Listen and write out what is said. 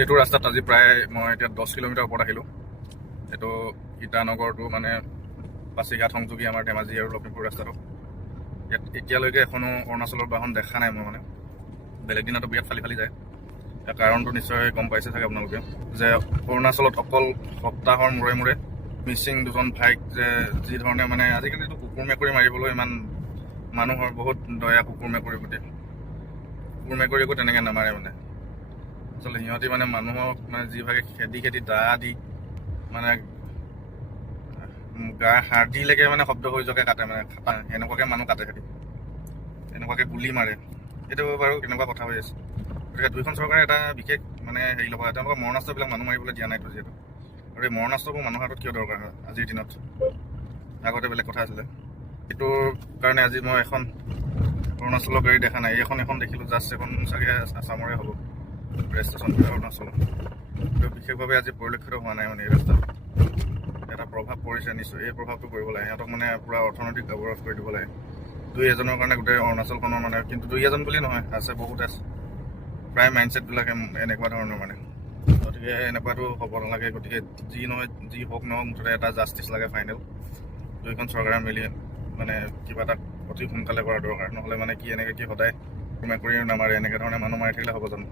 এইটো ৰাস্তাত আজি প্ৰায় মই এতিয়া 10 কিলোমিটাৰ ওপৰত আহিলোঁ। এইটো ইটানগৰটো মানে পাছিঘাট সংযোগী আমাৰ ধেমাজি আৰু লখিমপুৰ ৰাস্তাটো। ইয়াত এতিয়ালৈকে এখনো অৰুণাচলৰ বাহন দেখা নাই মই মানে। বেলেগ দিনতো বিৰাট খালী খালী যায়। ইয়াৰ কাৰণটো নিশ্চয় গম পাইছে চাগে আপোনালোকে, যে অৰুণাচলত অকল সপ্তাহৰ মূৰে মূৰে মিচিং দুজন ভাইক যে যি ধৰণে মানে আজিকালিতো কুকুৰ মেকুৰী মাৰিবলৈ ইমান মানুহৰ বহুত দয়া কুকুৰ মেকুৰীৰ প্ৰতি। কুকুৰ মেকুৰীকো তেনেকৈ নামাৰে মানে। আচলতে সিহঁতি মানে মানুহক মানে যিভাগে খেদি খেদি দা দি মানে গা হাৰ্ডিলৈকে মানে শব্দ হৈ যোৱাকৈ কাটে মানে, এনেকুৱাকৈ মানুহ কাটে খেদি, এনেকুৱাকৈ গুলি মাৰে। এইটো বাৰু কেনেকুৱা কথা হৈ আছে। গতিকে দুয়োখন চৰকাৰে এটা বিশেষ মানে হেৰি ল'ব, তেওঁলোকৰ মৰণাস্ত্ৰবিলাক মানুহ মাৰিবলৈ দিয়া নাইতো যিহেতু। আৰু এই মৰণাস্ত্ৰবোৰ মানুহৰ হাতত কিয় দৰকাৰ হয় আজিৰ দিনত? আগতে বেলেগ কথা আছিলে। সেইটোৰ কাৰণে আজি মই এখন অৰুণাচলৰ গাড়ী দেখা নাই, এখন দেখিলোঁ। জাষ্ট এখন চাগে আছামৰে হ'ব ৰেজিষ্ট্ৰেশ্যন অৰুণাচলত। বিশেষভাৱে আজি পৰিলক্ষিত হোৱা নাই মানে এই ৰাস্তাত। এটা প্ৰভাৱ পৰিছে নিশ্চয়, এই প্ৰভাৱটো কৰিব লাগে। সিহঁতক মানে পূৰা অৰ্থনৈতিক অৱৰোধ কৰি দিব লাগে। দুই এজনৰ কাৰণে গোটেই অৰুণাচলখনৰ মানে, কিন্তু দুই এজন বুলি নহয়, আছে বহুত আছে। প্ৰায় মাইণ্ডছেটবিলাকে এনেকুৱা ধৰণৰ মানে। গতিকে এনেকুৱাটো হ'ব নালাগে। গতিকে যি নহয় যি হওক নহওক, মুঠতে এটা জাষ্টিচ লাগে ফাইনেল। দুয়োখন চৰকাৰে মিলি মানে কিবা এটা অতি সোনকালে কৰা দৰকাৰ। নহ'লে মানে কি এনেকৈ কি সদায় মেকুৰী নামাৰে এনেকৈ ধৰণে মানুহ মাৰি থাকিলে হ'ব জানো?